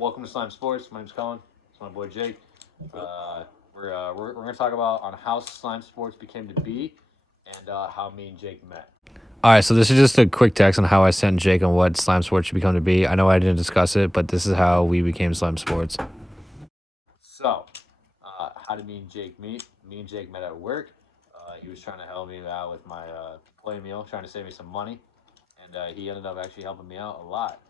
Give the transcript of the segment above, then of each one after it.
welcome to Slime Sports. My name's Colin. It's my boy Jake. We're gonna talk about on how Slime Sports became to be, and how me and Jake met. All right, so this is just a quick text on how I sent Jake on what Slime Sports should become to be. I know I didn't discuss it, but this is how we became Slime Sports. So, how did me and Jake meet? Me and Jake met at work. He was trying to help me out with my play meal, trying to save me some money, and he ended up actually helping me out a lot.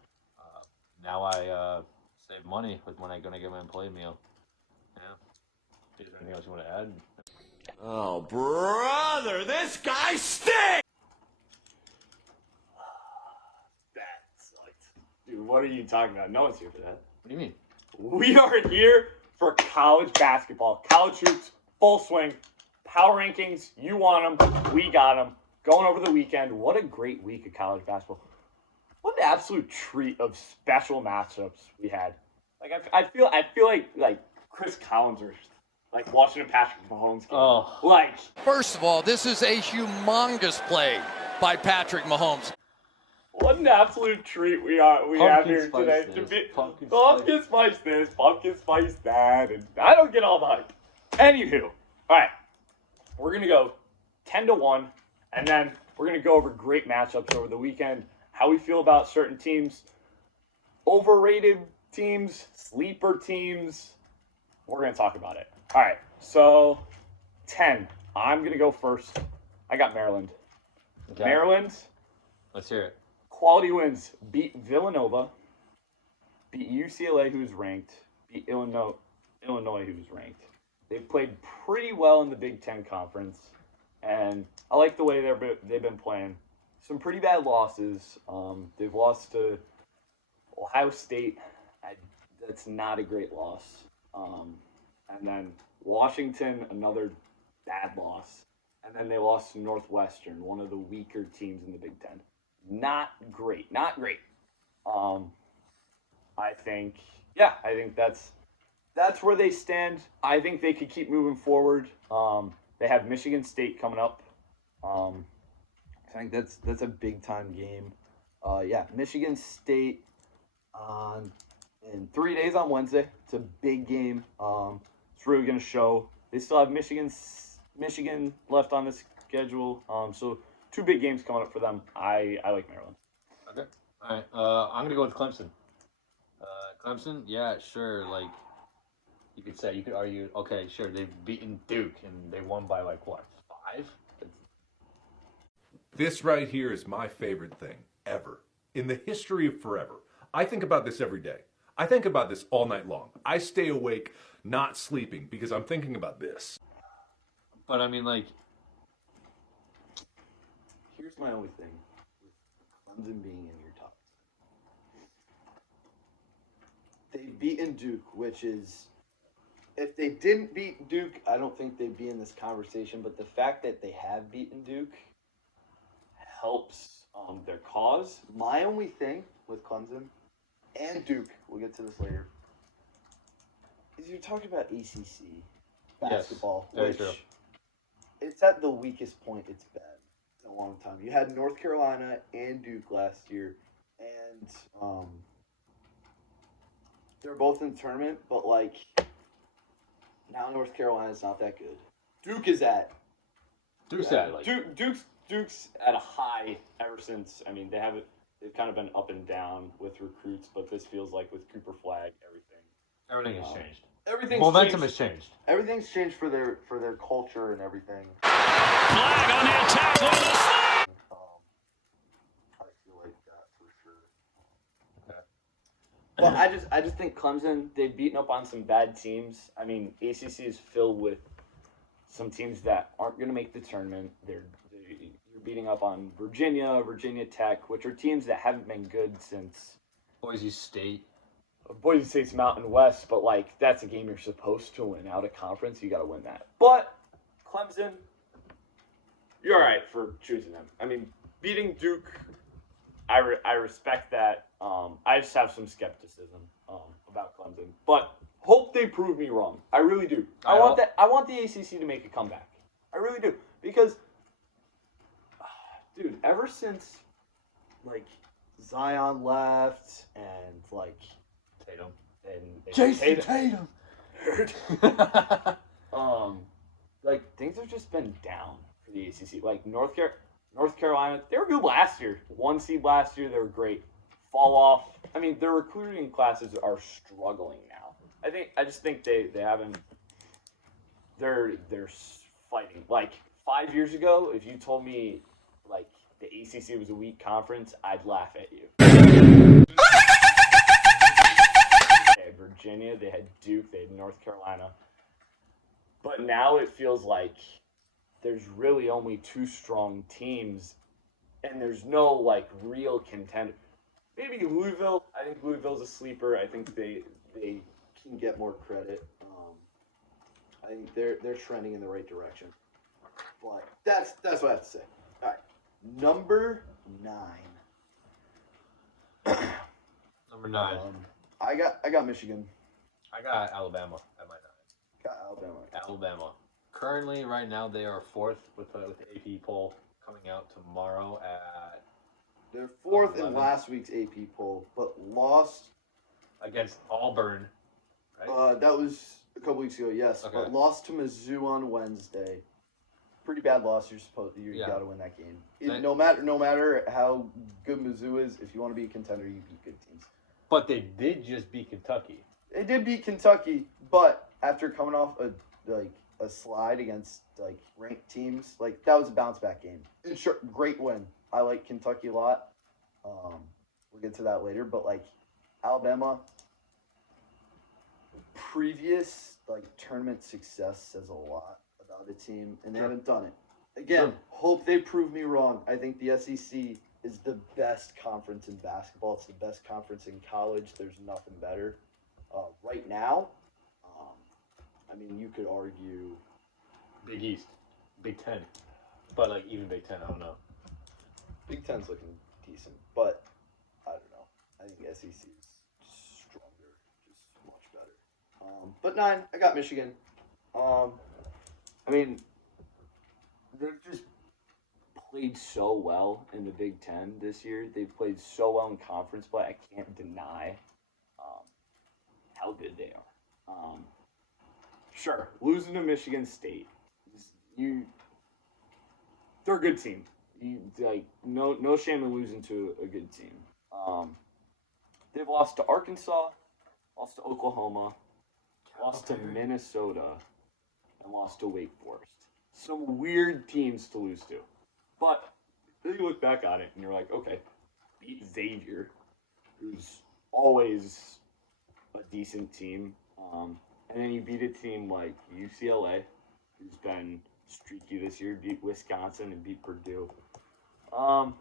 Now I save money with when I gonna get my play meal. Yeah. Is there anything else you want to add? Oh, brother, this guy stinks! That sucked. Dude, what are you talking about? No one's here for that. What do you mean? We are here for college basketball. College hoops, full swing. Power rankings, you want them, we got them. Going over the weekend. What a great week of college basketball. What an absolute treat of special matchups we had. Like I feel like Chris Collins or like watching a Patrick Mahomes game. Oh. Like, First of all, this is a humongous play by Patrick Mahomes. what an absolute treat we have here today. Pumpkin spice this, pumpkin spice that, and I don't get all the hype. Anywho, all right, we're gonna go 10-1, and then we're gonna go over great matchups over the weekend. How we feel about certain teams, overrated teams, sleeper teams. We're gonna talk about it. All right, so 10. I'm gonna go first. I got Maryland. Okay. Maryland. Let's hear it. Quality wins. Beat Villanova. Beat UCLA, who's ranked. Beat Illinois, who's ranked. They've played pretty well in the Big Ten Conference, and I like the way they've been playing. Some pretty bad losses. They've lost to Ohio State. That's not a great loss. And then Washington, another bad loss. And then they lost to Northwestern, one of the weaker teams in the Big Ten. Not great. I think that's where they stand. I think they could keep moving forward. They have Michigan State coming up. I think that's a big time game. Michigan State in 3 days on Wednesday. It's a big game. It's really going to show. They still have Michigan left on the schedule. So 2 big games coming up for them. I like Maryland. Okay. All right. I'm gonna go with Clemson. Clemson, yeah, sure. Like you could argue. Okay, sure. They've beaten Duke and they won by like what, 5? This right here is my favorite thing ever in the history of forever. I think about this every day. I think about this all night long. I stay awake, not sleeping, because I'm thinking about this. But I mean, like, Here's my only thing with Clemson being in your top. They've beaten Duke, which is, if they didn't beat Duke, I don't think they'd be in this conversation. But the fact that they have beaten Duke helps their cause. My only thing with Clemson and Duke, we'll get to this later, is you're talking about ACC basketball, very which true. It's at the weakest point it's been in a long time. You had North Carolina and Duke last year, and they're both in the tournament, but like now North Carolina's not that good. Duke's at a high ever since. I mean, they've kind of been up and down with recruits, but this feels like with Cooper Flag, everything has changed. Momentum has changed. Everything's changed for their culture and everything. Flag on the attack. I feel like that for sure. Well, I just think Clemson, they've beaten up on some bad teams. I mean, ACC is filled with some teams that aren't going to make the tournament. You're beating up on Virginia Tech, which are teams that haven't been good since Boise State. Boise State's Mountain West, but like that's a game you're supposed to win out of conference. You got to win that. But Clemson, you're all right for choosing them. I mean, beating Duke, I respect that. I just have some skepticism about Clemson, but hope they prove me wrong. I really do. I want the ACC to make a comeback. I really do, because, dude, ever since like Zion left and like and Jason Tatum. Like things have just been down for the ACC. Like North Carolina, they were good last year. 1 seed last year, they were great. Fall off. I mean, their recruiting classes are struggling now. I just think they haven't. They're fighting. Like 5 years ago, if you told me like the ACC was a weak conference, I'd laugh at you. They had Virginia, they had Duke, they had North Carolina. But now it feels like there's really only 2 strong teams, and there's no like real contender. Maybe Louisville. I think Louisville's a sleeper. I think they Can get more credit. I think they're trending in the right direction. But that's what I have to say. All right, number 9. Number 9. I got Michigan. I got Alabama at my 9. Got Alabama. Alabama. Currently, right now, they are 4th with the AP poll coming out tomorrow at They're 4th in 11. last week's AP poll, but lost. against Auburn. Right? That was a couple weeks ago, yes. Okay. But lost to Mizzou on Wednesday. Pretty bad loss. You Yeah. got to win that game. They- No matter how good Mizzou is, if you want to be a contender, you beat good teams. But they did just beat Kentucky. They did beat Kentucky, but after coming off a slide against like ranked teams, like that was a bounce back game. And sure, great win. I like Kentucky a lot. We'll get to that later, but like Alabama, previous like tournament success says a lot about a team, and they Sure. haven't done it. Again, hope they prove me wrong. I think the SEC is the best conference in basketball. It's the best conference in college. There's nothing better. Right now, I mean, you could argue Big East. Big Ten. But, like, even Big Ten, I don't know. Big Ten's looking decent, but I don't know. I think SEC is stronger, just much better. But 9, I got Michigan. I mean, they've just played so well in the Big Ten this year. They've played so well in conference play. I can't deny how good they are. Sure, losing to Michigan State, they're a good team. No shame in losing to a good team. They've lost to Arkansas, lost to Oklahoma, lost to Minnesota, and lost to Wake Forest. Some weird teams to lose to. But then you look back on it and you're like, okay, beat Xavier, who's always a decent team. And then you beat a team like UCLA, who's been streaky this year, beat Wisconsin and beat Purdue. And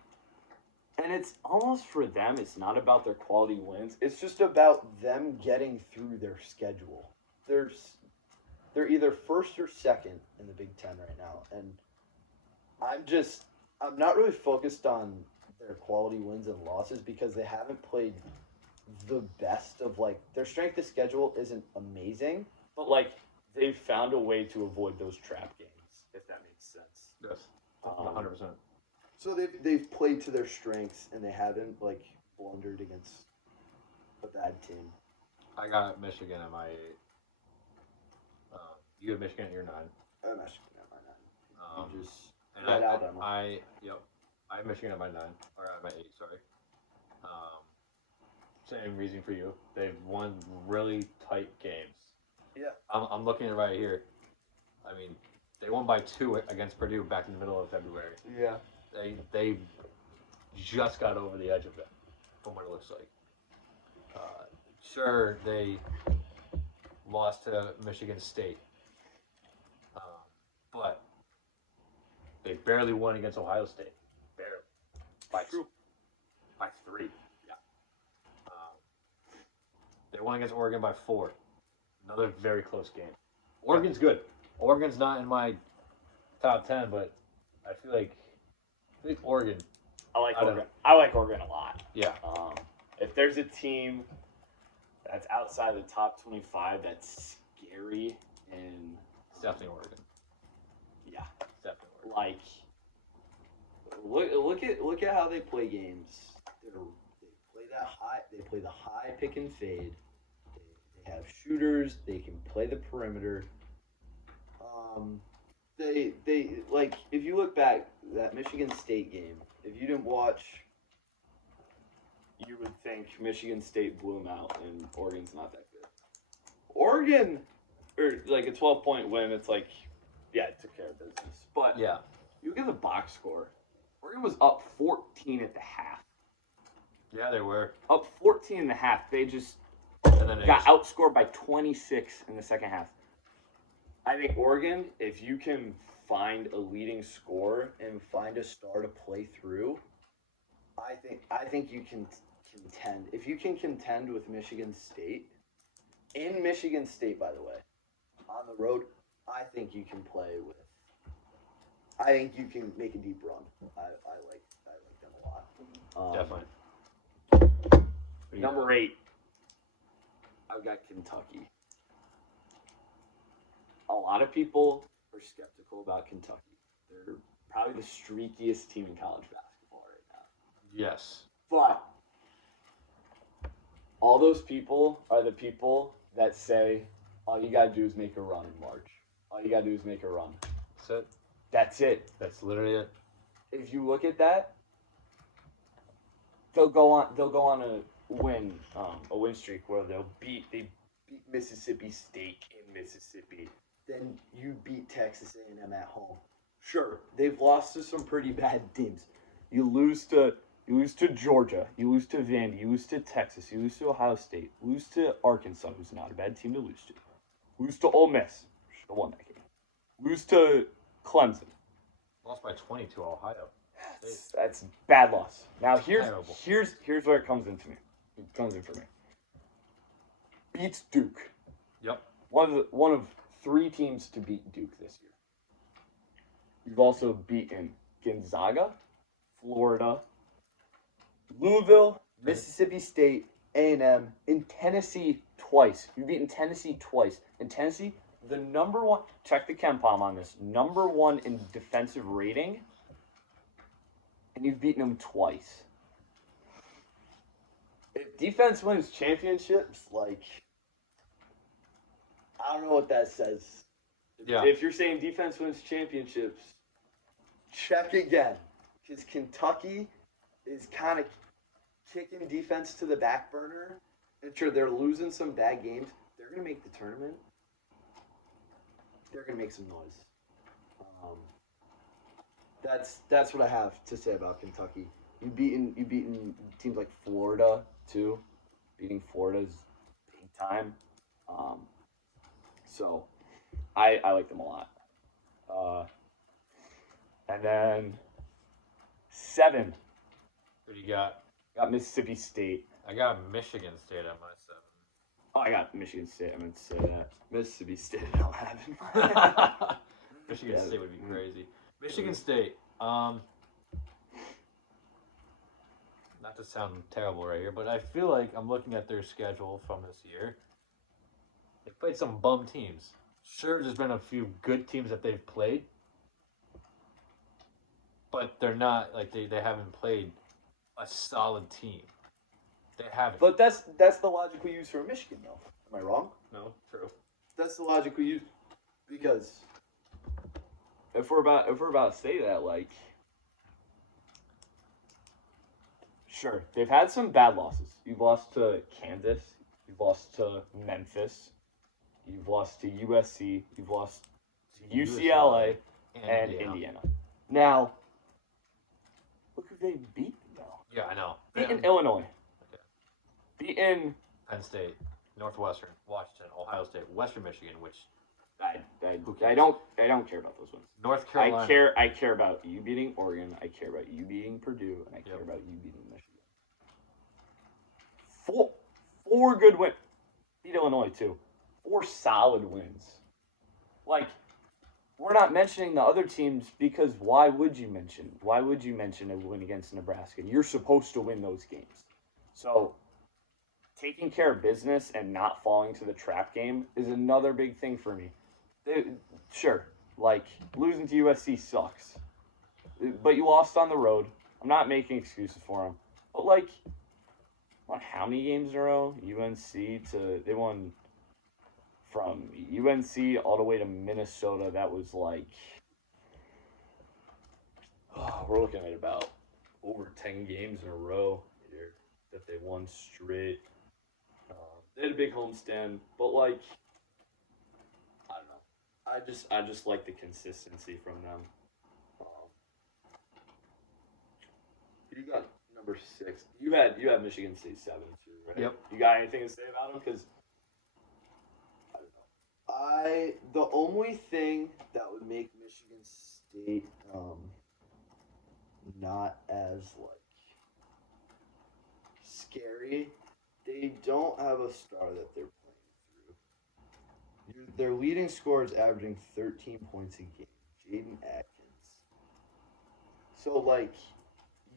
it's almost for them, it's not about their quality wins. It's just about them getting through their schedule. They're either first or second in the Big Ten right now, and I'm not really focused on their quality wins and losses because they haven't played the best of like their strength of schedule isn't amazing, But like they've found a way to avoid those trap games, if that makes sense. Yes. 100%. so they've played to their strengths and they haven't like blundered against a bad team. I got Michigan at my 8. You have Michigan at your 9. I'm actually at my 9. You just And got Alabama. I have Michigan at my 9, or at my 8, sorry. Same reason for you. They've won really tight games. Yeah. I'm looking at it right here. I mean, they won by 2 against Purdue back in the middle of February. Yeah. They just got over the edge of it, from what it looks like. Sure, they lost to Michigan State, but they barely won against Ohio State. Barely. By 3. Yeah. They won against Oregon by 4. Another very close game. Oregon's good. Oregon's not in my top 10, but I feel like Oregon. I like I don't Oregon. I like Oregon a lot. Yeah. If there's a team that's outside the top 25 that's scary and It's definitely Oregon. yeah, It's definitely Oregon. like look at how they play games. They play that high. They play the high pick and fade. They have shooters. They can play the perimeter. They like if you look back that Michigan State game, if you didn't watch, you would think Michigan State blew them out and Oregon's not that good. Oregon, or like a 12-point win, it's like, yeah, it took care of business. But Yeah. you get the box score. Oregon was up 14 at the half. Yeah, they were. Up 14 and a half. They just And then they got just- outscored by 26 in the second half. I think Oregon, if you can find a leading scorer and find a star to play through, I think you can contend. If you can contend with Michigan State, in Michigan State, by the way, on the road, I think you can play with. I think you can make a deep run. I like them a lot. Definitely. Number 8, I've got Kentucky. A lot of people are skeptical about Kentucky. They're probably the streakiest team in college basketball right now. Yes. But all those people are the people that say, all you gotta do is make a run in March. All you gotta do is make a run. That's it. That's it. That's literally it. If you look at that, they'll go on a win streak where they beat Mississippi State in Mississippi. Then you beat Texas A&M at home. Sure, they've lost to some pretty bad teams. You lose to Georgia, you lose to Vandy, you lose to Texas, you lose to Ohio State, lose to Arkansas, who's not a bad team to lose to. Lose to Ole Miss, should have won that game. Lose to Clemson. Lost by 20 to Ohio. That's bad loss. Now Terrible. here's where it comes in for me. Beats Duke. Yep. One of 3 teams to beat Duke this year. You've also beaten Gonzaga, Florida, Louisville, Mississippi State, A&M, and Tennessee twice. You've beaten Tennessee twice. And Tennessee, the number 1, check the KenPom on this, number 1 in defensive rating, and you've beaten them twice. If defense wins championships, like, I don't know what that says. Yeah. If you're saying defense wins championships, check again. Because Kentucky is kind of kicking defense to the back burner. And sure, they're losing some bad games. They're going to make the tournament. They're going to make some noise. That's what I have to say about Kentucky. You've beaten teams like Florida too. Beating Florida's big time. So I like them a lot. And then 7. Who do you got? Got Mississippi State. I got Michigan State on my 7. Oh, I got Michigan State. I meant to say that. Mississippi State I don't have. Michigan Yeah. State would be crazy. Michigan State. Not to sound terrible right here, but I feel like I'm looking at their schedule from this year. They played some bum teams. Sure, there's been a few good teams that they've played, but they're not like they haven't played a solid team. They haven't. But that's the logic we use for Michigan, though. Am I wrong? No, true. That's the logic we use because if we're about to say that, like, sure, they've had some bad losses. You've lost to Kansas. You've lost to Memphis. You've lost to USC. You've lost to UCLA and Indiana. Now, look who they beat now. Yeah, I know. Beaten Illinois. Beaten Penn State, Northwestern, Washington, Ohio State, Western Michigan, which I don't care about those ones. North Carolina. I care about you beating Oregon. I care about you beating Purdue, and I care about you beating Michigan. Four good wins. Beat Illinois too. 4 solid wins. Like, we're not mentioning the other teams because why would you mention a win against Nebraska? You're supposed to win those games. So, taking care of business and not falling to the trap game is another big thing for me. Sure, like, losing to USC sucks. But you lost on the road. I'm not making excuses for them. But, like, won how many games in a row? UNC they won from UNC all the way to Minnesota, that was like, we're looking at about over 10 games in a row here that they won straight. They had a big homestand, but like, I don't know. I just like the consistency from them. You got number 6. You had Michigan State 7 too, right? Yep. You got anything to say about them? Because The only thing that would make Michigan State not as like scary, they don't have a star that they're playing through. Their leading scorer is averaging 13 points a game, Jaden Atkins. So like,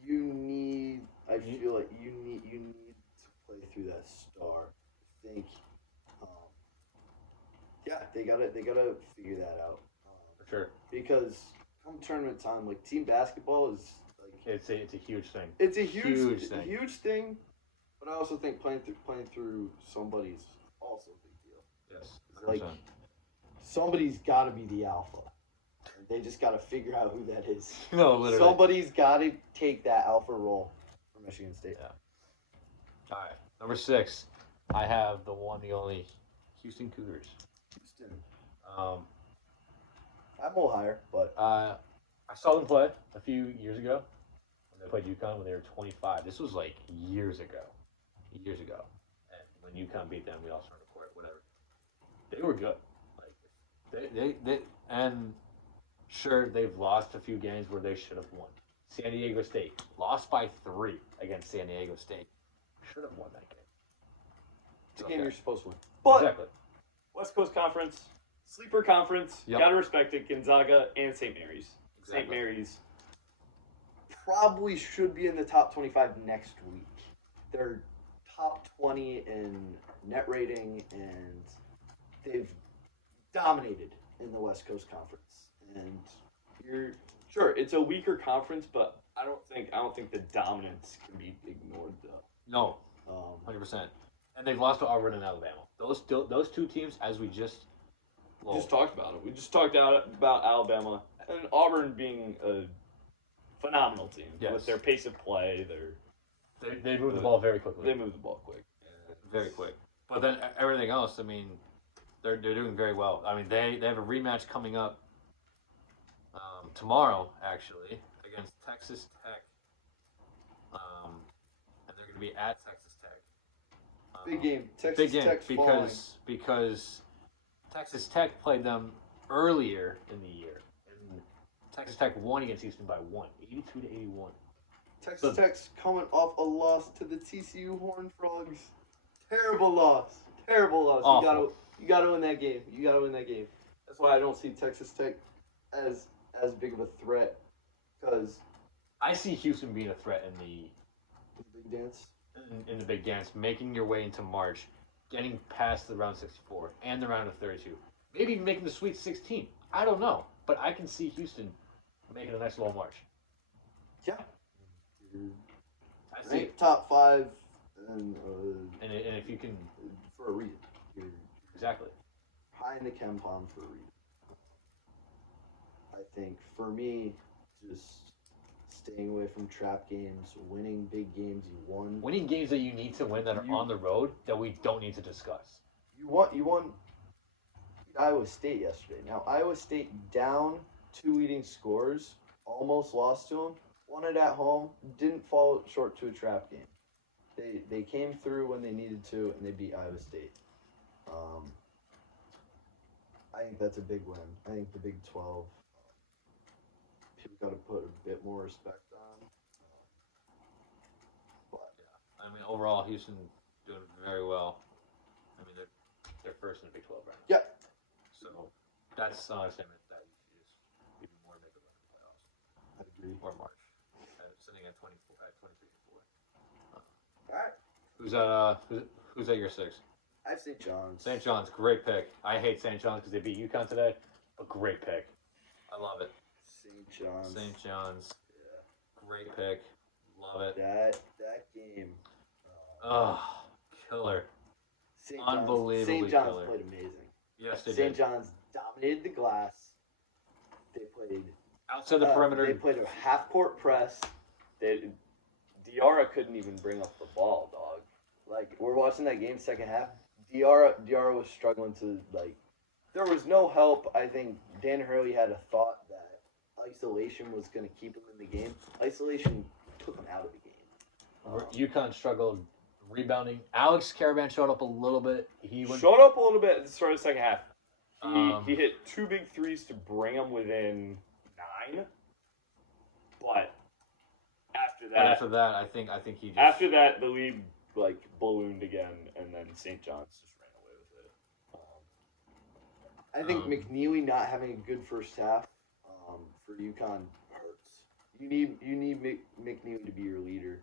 I feel like you need to play through that star. I think, they gotta figure that out. For sure. Because come tournament time, like team basketball is like It's a huge thing. it's a huge thing. huge thing. But I also think playing through somebody's also a big deal. Yes. Like 100%. somebody's got to be the alpha. They just got to figure out who that is. No, literally. Somebody's got to take that alpha role for Michigan State. Yeah. All right. Number 6, I have the one, the only Houston Cougars. Houston. Um, I'm a little higher, but I saw them play a few years ago when they played UConn when they were 25. This was like years ago. And when UConn beat them, we all started the court, whatever. They were good. Like they and sure, they've lost a few games where they should have won. San Diego State lost by 3 against San Diego State. Should have won that game. it's a game you're supposed to win. But Exactly. West Coast Conference, sleeper conference, Yep. gotta respect it. Gonzaga and St. Mary's. St. Exactly. Mary's. probably should be in the top 25 next week. They're top 20 in net rating, and they've dominated in the West Coast Conference. And You're sure it's a weaker conference, but I don't think the dominance can be ignored though. No, um, 100%. And they've lost to Auburn and Alabama. Those two teams, as we just We just talked about it. We just talked about Alabama and Auburn being a phenomenal team Yes. with their pace of play. they move the ball very quickly. They move the ball quick. Very quick. But then everything else, I mean, they're doing very well. I mean, they have a rematch coming up tomorrow, actually, against Texas Tech. And they're going to be at Texas Tech. big game. Texas Big game Tech's falling. because Texas Tech played them earlier in the year. And Texas Tech won against Houston by 1, 82 to 81. Texas Tech's coming off a loss to the TCU Horned Frogs. Terrible loss. Awful. You gotta win that game. That's why I don't see Texas Tech as big of a threat. Because I see Houston being a threat in the big dance. in the big dance, making your way into March, getting past the round 64 and the round of 32, maybe even making the Sweet 16. I don't know, but I can see Houston making a nice little march. Yeah. I see it. Ranked top 5 and And if you can, for a reason. You're exactly. high in the Ken Palm for a reason. I think for me, just staying away from trap games, winning big games you won. Winning games that you need to win that are on the road that we don't need to discuss. You won Iowa State yesterday. Now Iowa State down 2 leading scores, almost lost to them. Won it at home, didn't fall short to a trap game. They came through when they needed to, and they beat Iowa State. I think that's a big win. I think the Big 12, people got to put a bit more respect on. But I mean, overall, Houston doing very well. I mean, they're first in the Big 12 right now. yeah, So that's not a statement that you should just even more make a run in the playoffs I agree. or March. Sitting at 23 and 4. All right, Who's at your 6? I have St. John's. St. John's, great pick. I hate St. John's because they beat UConn today, but great pick. I love it. St. John's. St. John's, Yeah. great pick. Love it. That game. Oh, killer. St. Unbelievably St. John's killer. played amazing. Yes, they St. did. John's dominated the glass. They played Outside the perimeter. They played a half court press. Diarra couldn't even bring up the ball, dog. Like, we're watching that game second half. Diarra was struggling to, like, there was no help. I think Dan Hurley had a thought that isolation was going to keep him in the game. Isolation took him out of the game. UConn struggled rebounding. Alex Caravan showed up a little bit. He went. Showed up a little bit at the start of the second half. Um, He hit 2 big threes to bring him within 9. But after that, I think he just. after that, the lead like ballooned again, and then St. John's just ran away with it. I think McNeely not having a good first half for UConn hurts. You need McNeely to be your leader.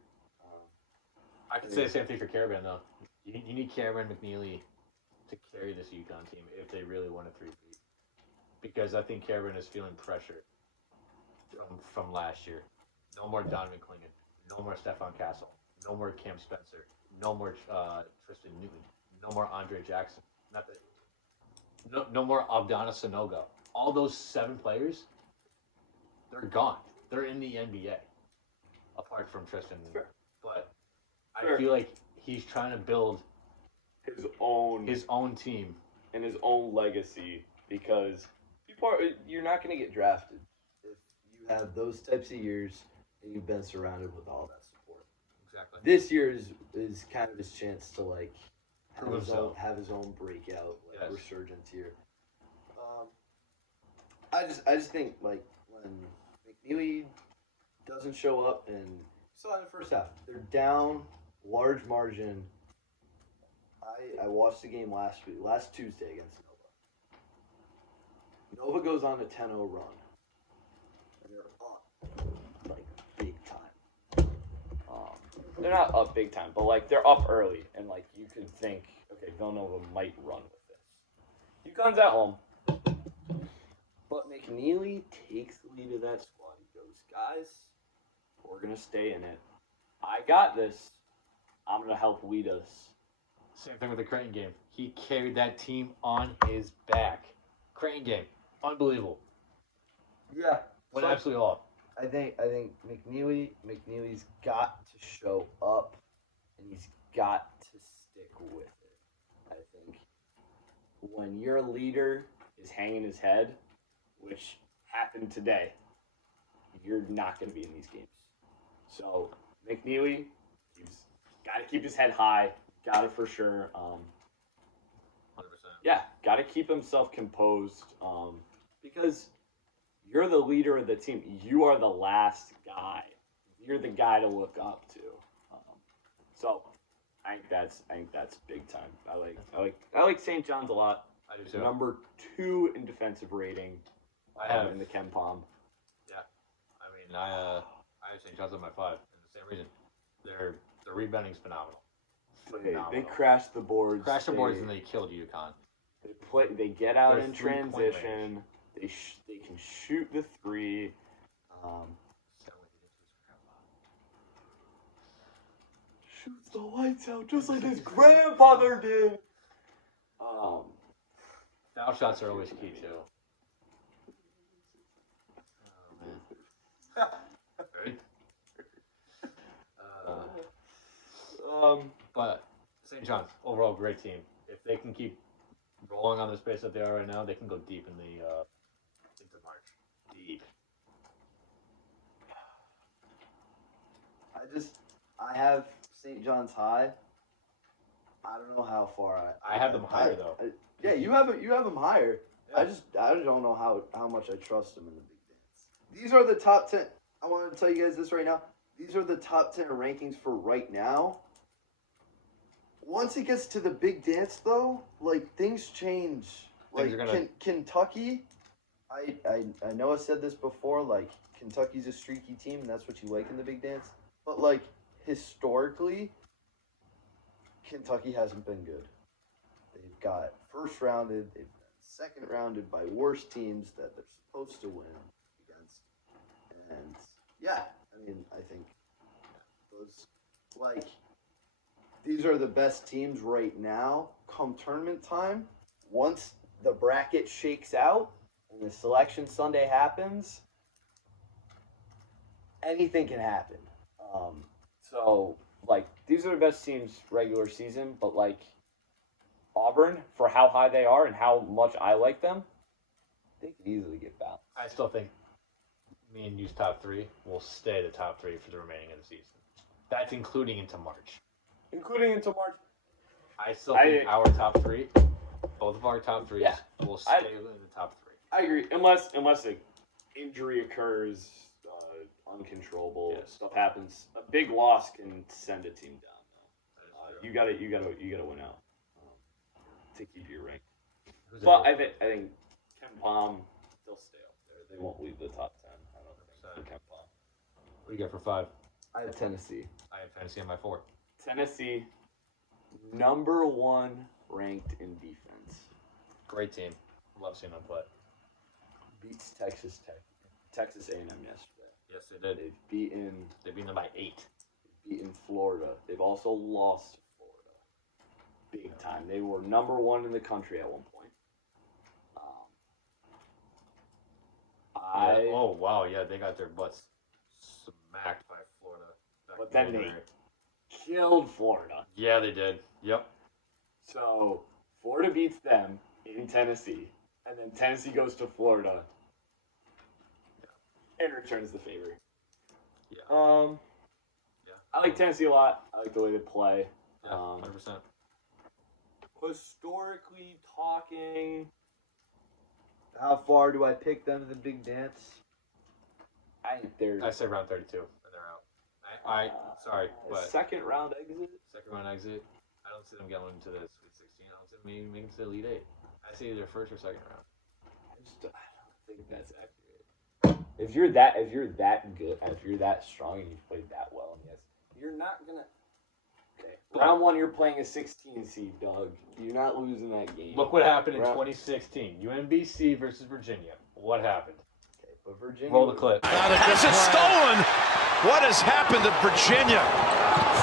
I could say the same thing for Caravan though. You need Caravan McNeely to carry this UConn team if they really want a 3-peat. Because I think Caravan is feeling pressure from last year. No more Donovan Clingan. No more Stephon Castle. No more Cam Spencer. No more Tristan Newton. No more Andre Jackson. No more Abdana Sanogo. All those 7 players, they're gone. They're in the NBA. Apart from Tristan. Fair. But Fair. I feel like he's trying to build His own team and his own legacy, because you're not going to get Drafted if you have those types of years and you've been surrounded with all that support. exactly. This year is kind of his chance to like Prove himself. have his own breakout, like Yes. resurgence here. I just think like when McNeely doesn't show up, and you saw in the first half, they're down large margin. I watched the game last Tuesday against Nova. Nova goes on a 10-0 run, and they're up like big time. They're not up big time, but like they're up early, and like you could think, okay, Villanova might run with this. UConn's at home, But McNeely takes the lead of that squad. He goes, guys, we're gonna stay in it. I got this. I'm gonna help lead us. Same thing with the Creighton game. He carried that team on his back. Creighton game, unbelievable. yeah. Went So absolutely off. I think McNeely's got to show up, and he's got to stick with it. I think When your leader is hanging his head, which happened today, you're not gonna be in these games. So McNeely, he's got to keep his head high. Got it for sure. 100%. Yeah, got to keep himself composed, because you're the leader of the team. You are the last guy. You're the guy to look up to. So I think that's big time. I like St. John's a lot. I do too. Number 2 in defensive rating. I have in the Ken Palm. I have St. John's on my 5 for the same reason. Their rebounding's phenomenal. They crashed the boards. Crashed the boards and they killed UConn. They get out Their in 3-point transition. They can shoot the 3. Shoots the lights out just like his grandfather did. Foul shots are always key too. Oh man. Ready? But St. John's, overall great team. If they can keep rolling on this pace that they are right now, they can go deep in the into March. Deep. I have St. John's high. I don't know how far I have them higher though. Yeah, you have them higher. Yeah. I don't know how much I trust them in the Big Dance. These are the top 10. I want to tell you guys this right now. These are the top 10 rankings for right now. Once it gets to the Big Dance, though, like things change. Things are gonna- Kentucky, I know I said this before. Like Kentucky's a streaky team, and that's what you like in the Big Dance. But like historically, Kentucky hasn't been good. They've got first rounded, they've been second rounded by worse teams that they're supposed to win against. And yeah, I mean, I think those, like, these are the best teams right now. Come tournament time, once the bracket shakes out and the selection Sunday happens, anything can happen. So, like, these are the best teams regular season, but, like, Auburn, for how high they are and how much I like them, they could easily get bounced. I still think me and you's top three will stay the top three for the remaining of the season. That's including into March. Including into March. I still think our top three, both of our top threes, will stay in the top three. I agree, unless an injury occurs, uncontrollable stuff happens. A big loss can send a team down. You gotta win out to keep your rank. But I think Ken Palm, they'll stay up there. They won't leave the top 10. I don't think for Ken Palm. What do you got for 5? I have Tennessee. I have Tennessee on my 4. Tennessee, number 1 ranked in defense. Great team. Love seeing them play. Beats Texas A&M yesterday. Yes, they did. They've beaten them by 8. Beaten Florida. They've also lost to Florida. Big time. They were number 1 in the country at one point. Oh, wow. Yeah, they got their butts smacked by Florida. But then they killed Florida. Yeah, they did. Yep. So, Florida beats them in Tennessee. And then Tennessee goes to Florida and returns the favor. Yeah. I like Tennessee a lot. I like the way they play. Yeah, 100%. Historically talking, How far do I pick them in the big dance? I think they're I say round 32, and they're out. Sorry, but second round exit. second round exit. I don't see them getting into the Sweet 16. I don't see them making it to the Elite 8. I see either first or second round. I don't think that's accurate. If you're that good, if you're that strong and you've played that well, and yes, you're not gonna. Okay. Round 1, you're playing a 16 seed, dog. You're not losing that game. Look what happened in 2016. UMBC versus Virginia. What happened? Okay, but Virginia. Roll the clip. This is stolen. What has happened to Virginia?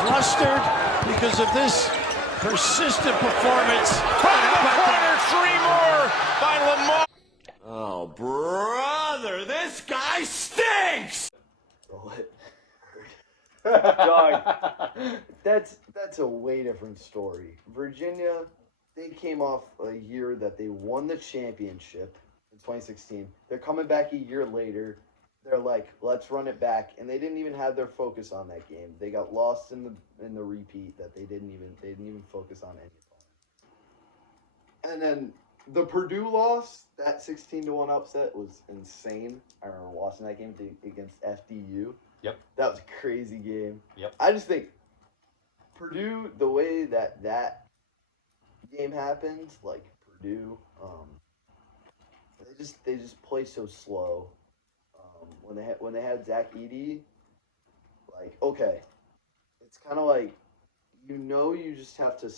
Flustered because of this persistent performance. Corner, 3 more by Lamar. Oh, brother, this guy stinks. Roll it. Dog. That's a way different story. Virginia, they came off a year that they won the championship in 2016. They're coming back a year later. They're like, let's run it back, and they didn't even have their focus on that game. They got lost in the repeat that they didn't even focus on any of. And then the Purdue loss, that 16-1 upset was insane. I remember watching that game against FDU. Yep. That was a crazy game. Yep. I just think Purdue, the way that game happened, like Purdue, they just play so slow. When they had Zach Edey, like, okay, it's kind of like, you just have to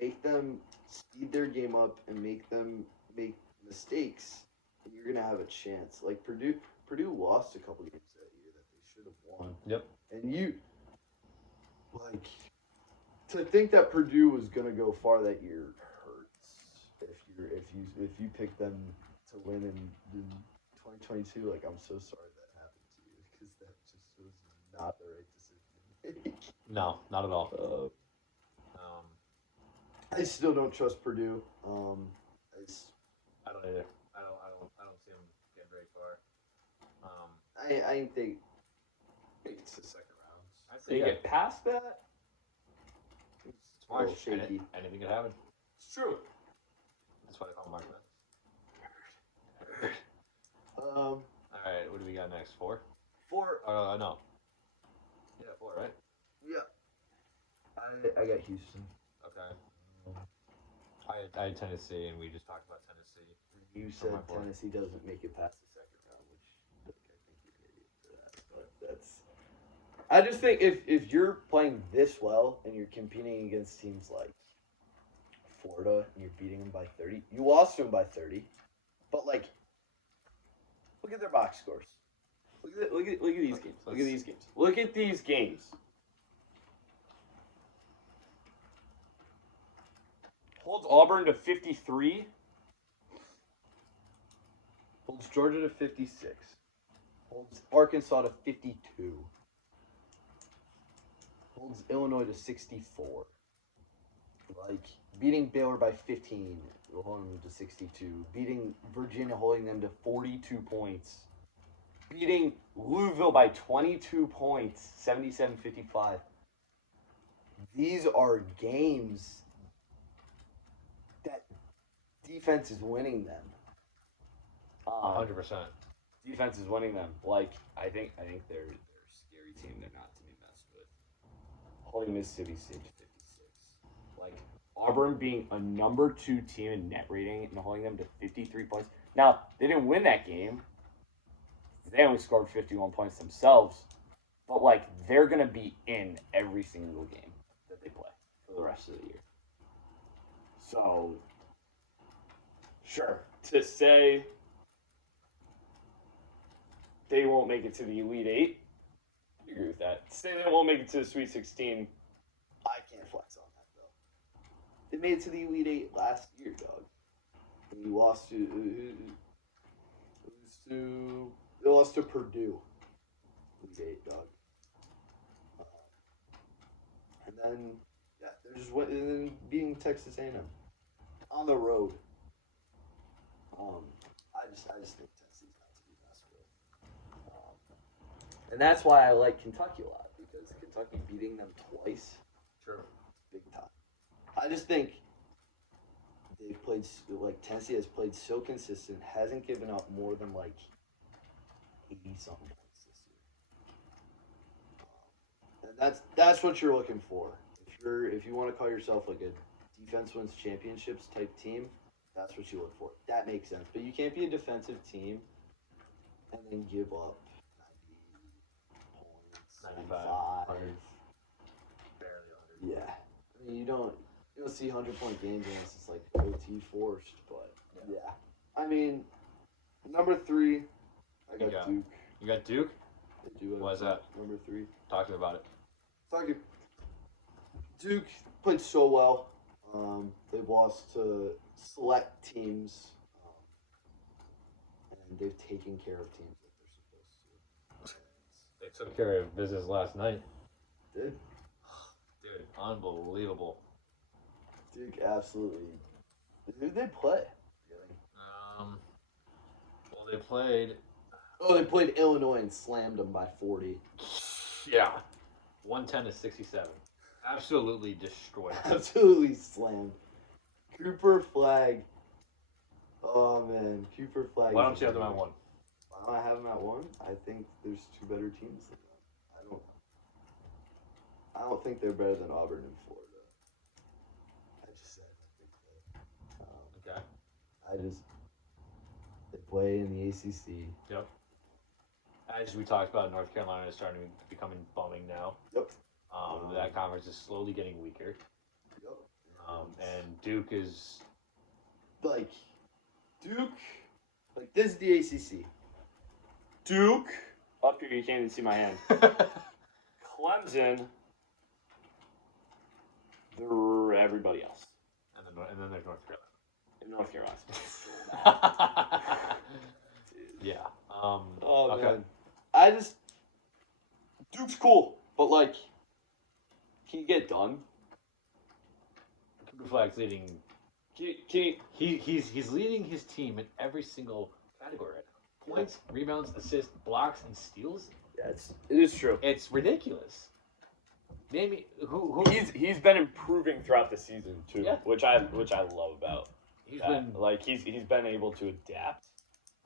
make them speed their game up and make them make mistakes, and you're gonna have a chance. Like Purdue lost a couple games that year that they should have won. Yep. And to think that Purdue was gonna go far that year hurts. If you pick them to win in 2022, like, I'm so sorry that happened to you, because that just was not the right decision. No, not at all. I still don't trust Purdue. I don't either. I don't see them getting very far. I think they think it's the second round. I'd say They get past that. It's March. little shaky. Anything could happen. It's true. That's why they call them March Madness. um All right, what do we got next? 4? 4. No. Yeah, 4, right? Yeah. I got Houston. Okay. I had Tennessee, and we just talked about Tennessee. You For said my 4. Tennessee doesn't make it past the second round, which I think you're an idiot for that. But that's. I just think if you're playing this well and you're competing against teams like Florida and you're beating them by 30, you lost them by 30, but like, look at their box scores. Look at these games. Look at these games. Look at these games. Holds Auburn to 53. Holds Georgia to 56. Holds Arkansas to 52. Holds Illinois to 64. Like, beating Baylor by 15, holding them to 62. Beating Virginia, holding them to 42 points. Beating Louisville by 22 points, 77-55. These are games that defense is winning them. 100%. Defense is winning them. Like, I think they're a scary team. They're not to be messed with. Holding Mississippi State to 56. Like, Auburn being a number 2 team in net rating and holding them to 53 points. Now, they didn't win that game. They only scored 51 points themselves. But, like, they're going to be in every single game that they play for the rest of the year. So, sure, to say they won't make it to the Elite Eight, I agree with that. To say they won't make it to the Sweet 16, I can't flex on that, though. They made it to the Elite Eight last year, dog. And you lost to Purdue. Elite Eight, dog. And then, yeah, they're just and then beating Texas A&M on the road. I just think Tennessee's not to be messed with. And that's why I like Kentucky a lot, because Kentucky beating them twice. True. Big time. I just think they've played, like, Tennessee has played so consistent, hasn't given up more than, like, 80-something points this year. And that's what you're looking for. If you want to call yourself, like, a defense wins championships type team, that's what you look for. That makes sense. But you can't be a defensive team and then give up 90 points, 95. Barely 100. Yeah. I mean, you don't see 100-point games unless it's like OT forced, but yeah. I mean, number 3, I got Duke. You got Duke? They do have Why is that? Number 3. Talk to me about it. Duke played so well. They've lost to select teams, and they've taken care of teams that they're supposed to. They took care of business last night. Did? Dude, unbelievable. Duke absolutely. Who did they play? Well, they played. Oh, they played Illinois and slammed them by 40. Yeah. 110-67. Absolutely destroyed. Absolutely slammed. Cooper Flag. Oh man, Cooper Flag. Why don't you have them at 1? Why don't I have them at 1? I think there's 2 better teams than them. I don't think they're better than Auburn and Florida. I just said Okay. They play in the ACC. Yep. As we talked about, North Carolina is starting to becoming bumming now. Yep. That conference is slowly getting weaker. Yep. And Duke is Duke, this is the ACC. Duke, up here you can't even see my hand. Clemson, they're everybody else. and then there's North Carolina. In North Carolina. Yeah. oh okay. man, Duke's cool, but like, can you get done? Cooper Flag's leading. He's leading his team in every single category right now. Points, rebounds, assists, blocks, and steals. Yeah, It is true. It's ridiculous. Name me who He's been improving throughout the season too, Yeah. which I love about. he's that. been. Like he's been able to adapt.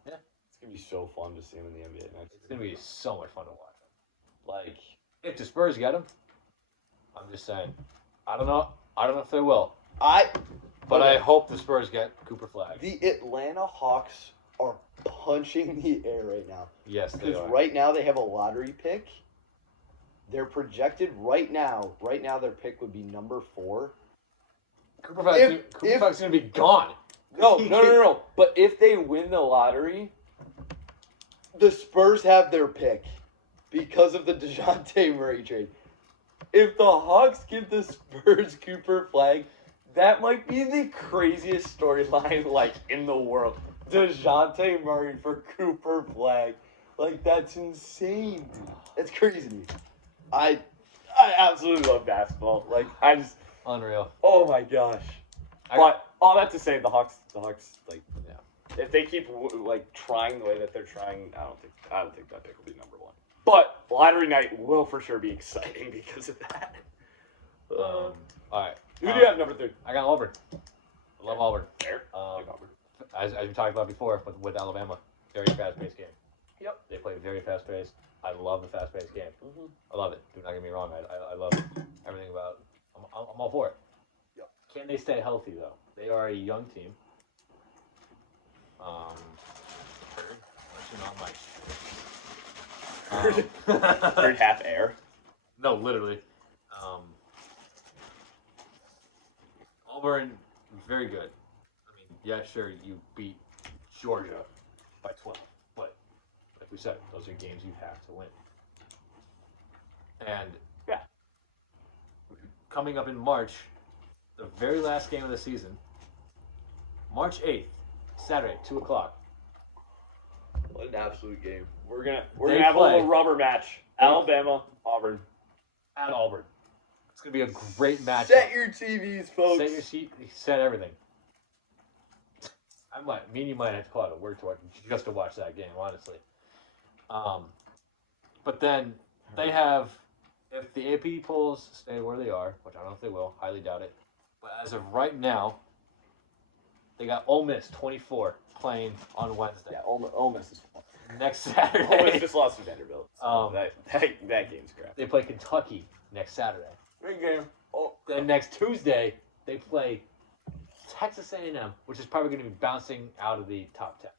Yeah. It's gonna be so fun to see him in the NBA next It's gonna be so much fun to watch. Like If the Spurs get him, I'm just saying. I don't know if they will, but I hope the Spurs get Cooper Flag. The Atlanta Hawks are punching the air right now. Yes, they Because are. right now they have a lottery pick. They're projected right now their pick would be number 4. Cooper Flag's gonna be gone. No. But if they win the lottery, The Spurs have their pick because of the DeJounte Murray trade. If the Hawks give the Spurs Cooper Flag, that might be the craziest storyline like in the world. DeJounte Murray for Cooper Flag. Like, that's insane, dude. That's crazy to me. I absolutely love basketball. Like, I just, Unreal. oh my gosh. But all that to say, the Hawks, like, Yeah. if they keep like trying the way that they're trying, I don't think that pick will be number one. But lottery night will for sure be exciting because of that. All right. Who do you have number 3? I got Auburn. I love Auburn. Fair. Like Auburn. As we talked about before with Alabama, very fast-paced game. Yep. They play very fast-paced. I love the fast-paced game. Mm-hmm. I love it. Do not get me wrong. I love everything about it. I'm all for it. Yep. Can they stay healthy, though? They are a young team. Third half air. No, literally. Auburn, very good. I mean, yeah, sure, you beat Georgia by 12, but like we said, those are games you have to win. And yeah, coming up in March, the very last game of the season, March 8th, Saturday, 2:00. What an absolute game. We're gonna They have play. a little rubber match. Alabama, Auburn. At Auburn. It's gonna be a great match. Set your TVs, folks. Set your seat. Set everything. Me and you might have to call out of work to watch, just to watch that game, honestly. But then they have, if the AP polls stay where they are, which I don't know if they will, highly doubt it. But as of right now, they got Ole Miss 24 playing on Wednesday. Yeah, Ole Miss is fun. Next Saturday. Ole Miss just lost to Vanderbilt. So that game's crap. They play Kentucky next Saturday. Great game. Oh, Then next Tuesday, they play Texas A&M, which is probably going to be bouncing out of the top 10.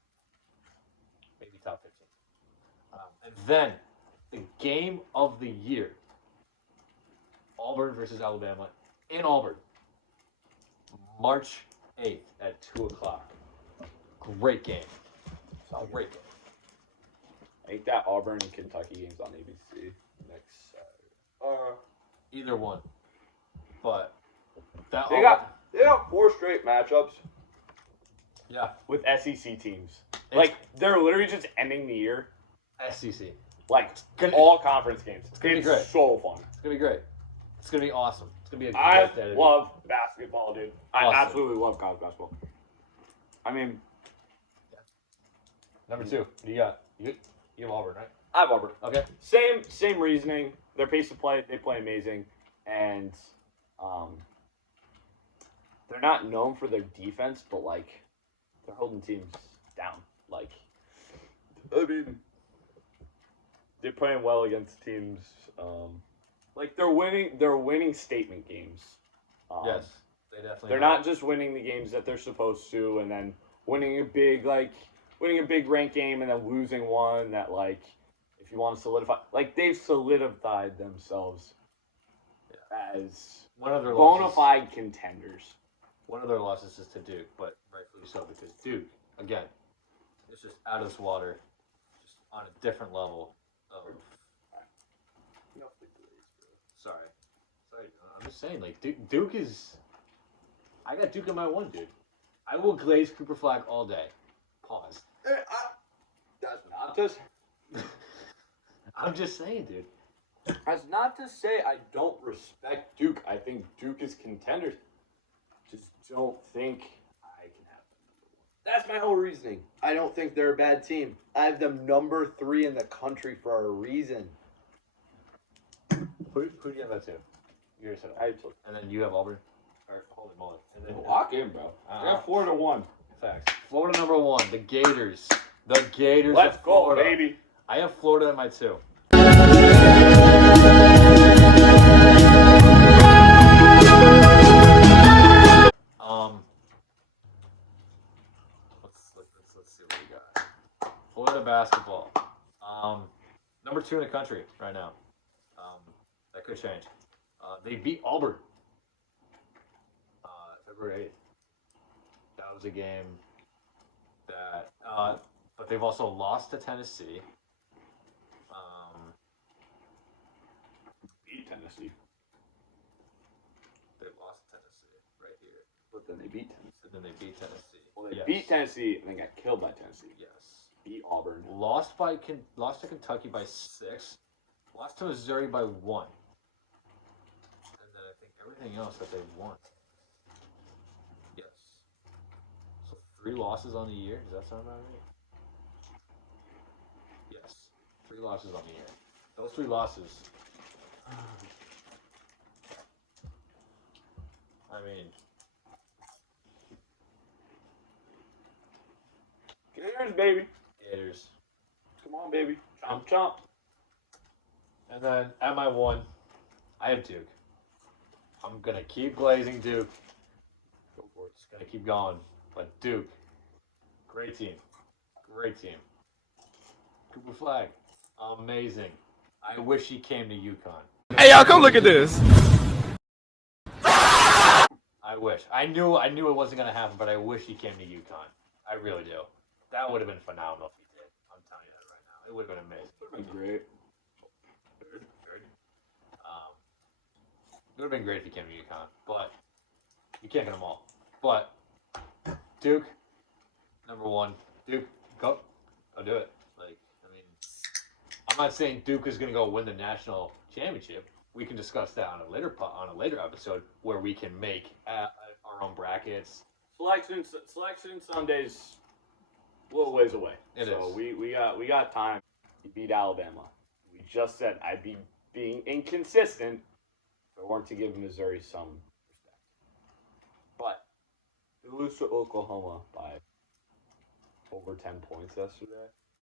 Maybe top 15. And then, the game of the year. Auburn versus Alabama in Auburn. March 8th at 2:00. Great game. Great game. I think that Auburn and Kentucky game's on ABC next Saturday. Either one. But that They got 4 straight matchups yeah, with SEC teams. Like, they're literally just ending the year. SEC. Like, all conference games. It's gonna be great. so fun. It's gonna be great. It's gonna be awesome. It's gonna be a great I day. love basketball, dude. I Awesome. absolutely love college basketball. I mean, Number 2. What do you got? You have Auburn, right? I have Auburn. Okay. Same reasoning. Their pace of play, they play amazing, and they're not known for their defense, but like they're holding teams down. Like, I mean, they're playing well against teams. Like they're winning statement games. Yes, they definitely. They're not just winning the games that they're supposed to, and then winning a big ranked game and then losing one that, like, if you want to solidify, like, they've solidified themselves as one of their bona losses. fide contenders. One of their losses is to Duke, but rightfully so because Duke, again, is just out of this water, just on a different level of. Sorry, I'm just saying, like Duke is. I got Duke in my 1, dude. I will glaze Cooper Flag all day. Pause. That's not to. I'm just saying, dude. That's not to say I don't respect Duke. I think Duke is contenders. Just don't think I can have them. That's my whole reasoning. I don't think they're a bad team. I have them number 3 in the country for a reason. Who do you have that to? You already said Auburn. And then you have Auburn. Or holy moly. And then Lock in, bro. I got 4-1. Facts. Florida number 1, the Gators. The Gators. Let's of go, Florida. baby. I have Florida at my 2. Let's see what we got. Florida basketball. Number 2 in the country right now. That could change. They beat Auburn. February 8th. That was a game that, but they've also lost to Tennessee. Beat Tennessee. They lost to Tennessee right here. But then they beat Tennessee. And then they beat Tennessee. Well, they Beat Tennessee and then got killed by Tennessee. Yes. Beat Auburn. Lost to Kentucky by 6. Lost to Missouri by 1. And then I think everything else that they won. Yes. So 3 losses on the year. Does that sound about right? Yes. 3 losses on the year. Those 3 losses. I mean, Gators, baby. Gators. Come on, baby. Chomp, chomp. And then at my 1, I have Duke. I'm gonna keep glazing Duke. Go for it. Just gonna keep going. But Duke, great team. Great team. Cooper Flag, amazing. I wish he came to UConn. Hey, y'all, come look at this. I wish. I knew it wasn't gonna happen, but I wish he came to UConn. I really do. That would have been phenomenal if he did. I'm telling you that right now. It would have been amazing. Would have been great. It would have been great if he came to UConn, but you can't get them all. But Duke, number 1. Duke, go do it. Like, I mean, I'm not saying Duke is going to go win the national championship. We can discuss that on a later episode where we can make our own brackets. Selection Sunday's a little ways away. It so is. we got time. You beat Alabama. We just said I'd be being inconsistent if I weren't to give Missouri some respect. But they lose to Oklahoma by over 10 points yesterday.